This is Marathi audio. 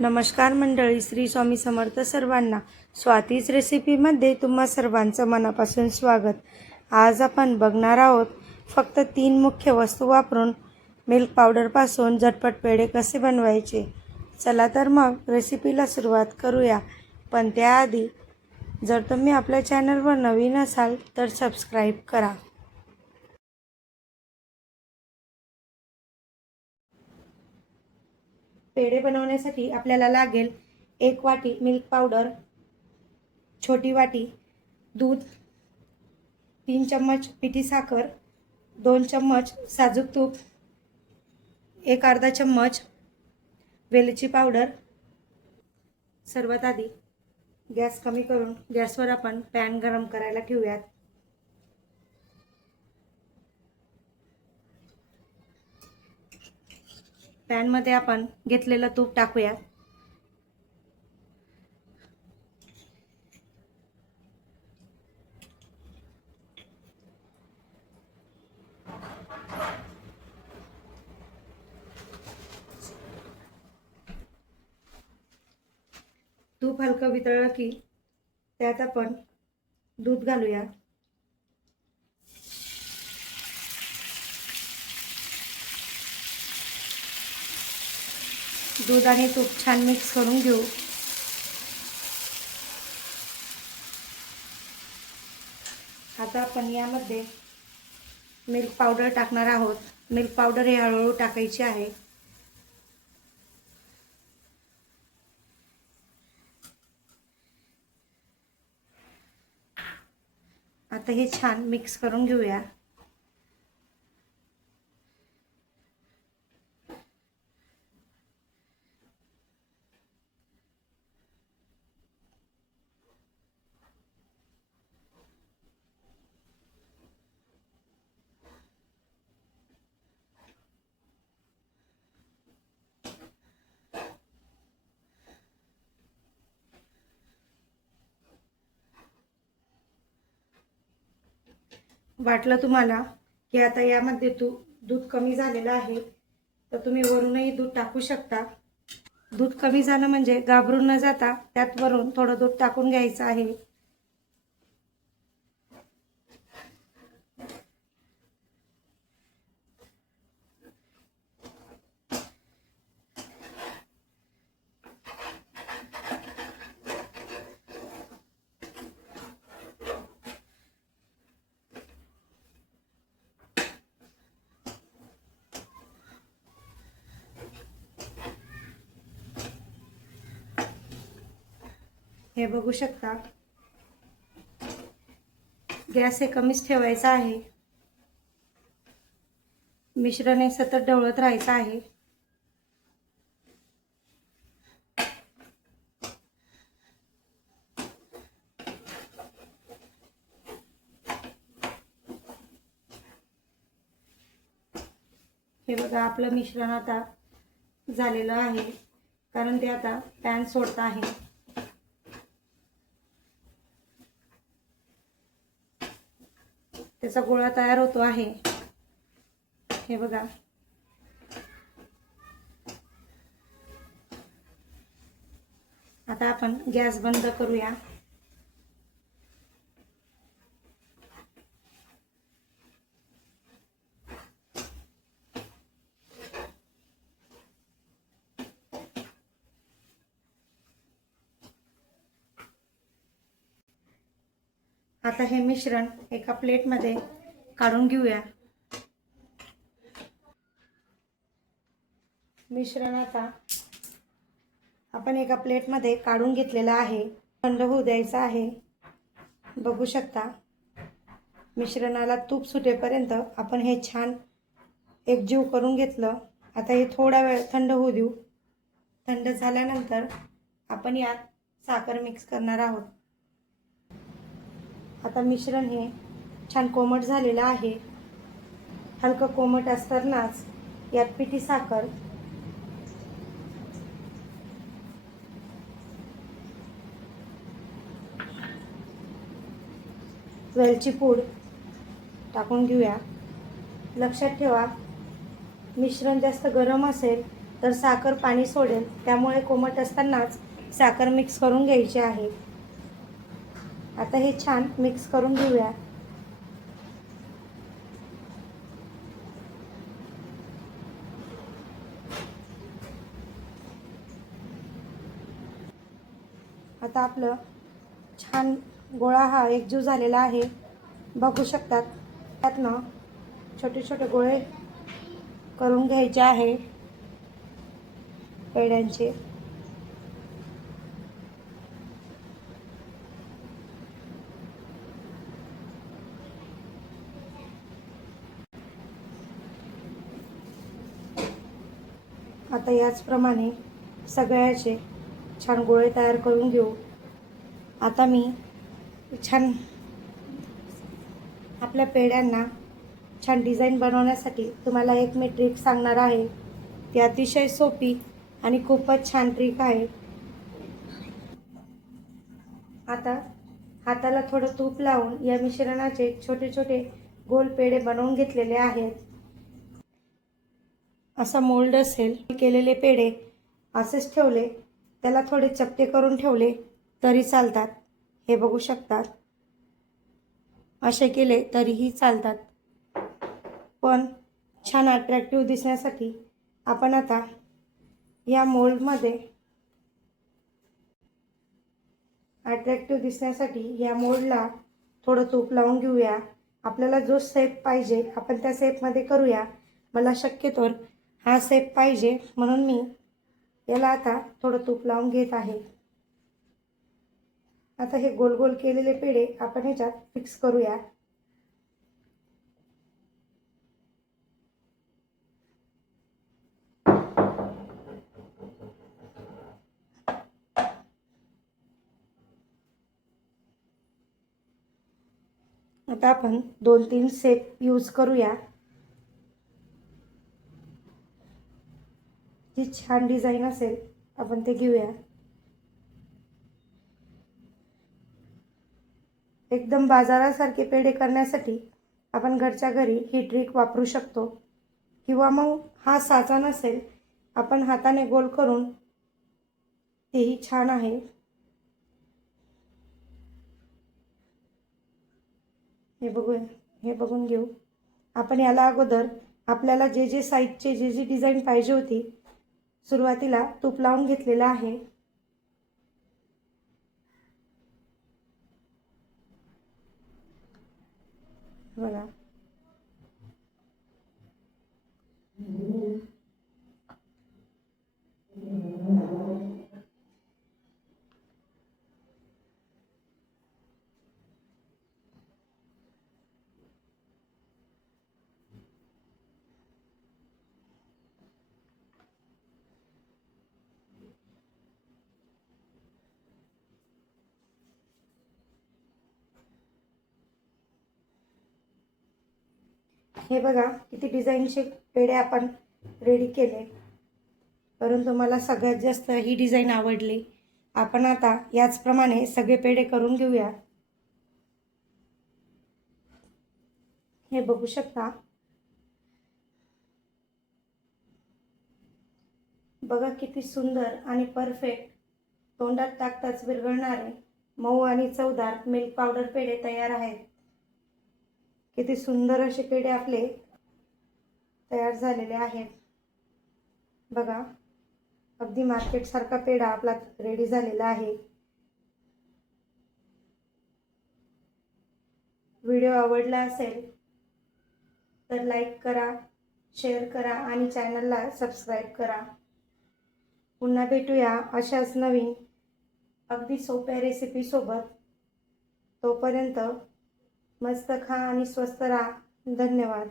नमस्कार मंडळी, श्री स्वामी समर्थ सर्वांना. स्वातीच रेसिपीमध्ये तुम्हा सर्वांचं मनापासून स्वागत. आज आपण बघणार आहोत फक्त 3 मुख्य वस्तू वापरून मिल्क पावडरपासून झटपट पेढे कसे बनवायचे. चला तर मग रेसिपीला सुरुवात करूया. पण त्याआधी जर तुम्ही आपल्या चॅनलवर नवीन असाल तर सबस्क्राईब करा. पेढे बनवण्यासाठी आपल्याला लागेल 1 वाटी मिल्क पावडर, छोटी वाटी दूध, 3 चम्मच पिठी साखर, 2 चम्मच साजूक तूप, 1 अर्धा चम्मच वेलची पावडर. सर्वात आधी गॅस कमी करून गॅसवर आपण पॅन गरम करायला ठेवूयात. पॅनमध्ये आपण घेतलेलं तूप टाकूया. तूप हलकं वितळलं की त्यात आपण दूध घालूया. दूध आणि तूप छान मिक्स करून घेऊ. आता आपण यामध्ये मिल्क पावडर टाकणार आहोत. मिल्क पावडर हे हळूहळू टाकायची आहे. आता हे छान मिक्स करून घेऊया. वाटलं तुम्हाला की आता यामध्ये दूध कमी झालेलं आहे तर तुम्ही वरूनही दूध टाकू शकता. दूध कमी झालं म्हणजे घाबरून न जाता त्यात वरून थोडं दूध टाकून घ्यायचं आहे. हे बघू शकता. गॅस हे कमीच ठेवायचा आहे. मिश्रण हे सतत ढवळत राहायचं आहे. हे बघा, आपलं मिश्रण आता झालेलं आहे कारण ते आता पॅन सोडत आहे. त्याचा गोळा तयार होतो आहे. हे बघा. आता आपण गॅस बंद करूया. आता हे मिश्रण एका प्लेटमध्ये काढून घेऊया. मिश्रण आता आपण एका प्लेटमध्ये काढून घेतलेलं आहे. थंड होऊ द्यायचं आहे. बघू शकता, मिश्रणाला तूप सुटेपर्यंत आपण हे छान एकजीव करून घेतलं. आता हे थोडा वेळ थंड होऊ देऊ. थंड झाल्यानंतर आपण यात साखर मिक्स करणार आहोत. आता मिश्रण हे छान कोमट झालेलं आहे. हलकं कोमट असतानाच यात पिठी साखर, वेलची पूड टाकून घेऊया. लक्षात ठेवा, मिश्रण जास्त गरम असेल तर साखर पाणी सोडेल, त्यामुळे कोमट असतानाच साखर मिक्स करून घ्यायची आहे. आता हे छान मिक्स करून घेऊया. आता आपलं छान गोळा हा एकजीव झालेला आहे. बघू शकतात, त्यातनं छोटे छोटे गोळे करून घ्यायचे आहे पेढ्यांचे. आता याचप्रमाणे सगळ्याचे छान गोळे तयार करून घेऊ. आता मी छान आपल्या पेढ्यांना छान डिझाईन बनवण्यासाठी तुम्हाला एक मी ट्रिक सांगणार आहे. ती अतिशय सोपी आणि खूपच छान ट्रिक आहे. आता हाताला थोडं तूप लावून या मिश्रणाचे छोटे छोटे गोल पेढे बनवून घेतलेले आहेत. असा मोल्ड असेल केलेले पेढे असेच ठेवले, त्याला थोडे चपटे करून ठेवले तरी चालतात. हे बघू शकतात, असे केले तरीही चालतात. पण छान अट्रॅक्टिव्ह दिसण्यासाठी आपण आता या मोल्डमध्ये या मोल्डला थोडं तूप लावून घेऊया. आपल्याला जो शेप पाहिजे आपण त्या शेपमध्ये करूया. मला शक्यतोवर हा शेप पाहिजे म्हणून मी याला आता थोडं तूप लावून घेत आहे. आता हे गोल गोल केलेले पेढे आपण ह्याच्यात फिक्स करूया. आता आपण 2-3 शेप यूज करूया. जी छान डिझाईन असेल आपण ते घेऊया. एकदम बाजारासारखे पेढे करण्यासाठी आपण घरच्या घरी ही ट्रिक वापरू शकतो. किंवा मग हा साचा नसेल, आपण हाताने गोल करून तेही छान आहे. हे बघून घेऊ. आपण याला अगोदर आपल्याला जे साईजचे जी डिझाईन पाहिजे होती सुरुवातीला तूप लावून घेतलेलं आहे. बघा, हे बघा किती डिझाईनचे पेढे आपण रेडी केले. परंतु मला सगळ्यात जास्त ही डिझाईन आवडली. आपण आता याचप्रमाणे सगळे पेढे करून घेऊया. हे बघू शकता, बघा किती सुंदर आणि परफेक्ट तोंडात टाकताच विरघळणारे मऊ आणि चवदार मिल्क पावडर पेढे तयार आहेत. किती सुंदर असे पेढे आपले तयार झालेले आहेत. बघा, अगदी मार्केट सारखा पेढा आपला रेडी झालेला आहे. व्हिडिओ आवडला असेल तर लाईक करा, शेअर करा आणि चॅनलला सबस्क्राईब करा. पुन्हा भेटूया अशाच नवीन अगदी सोप्या रेसिपी सोबत. तोपर्यंत मस्त खा आणि स्वस्त राहा. धन्यवाद.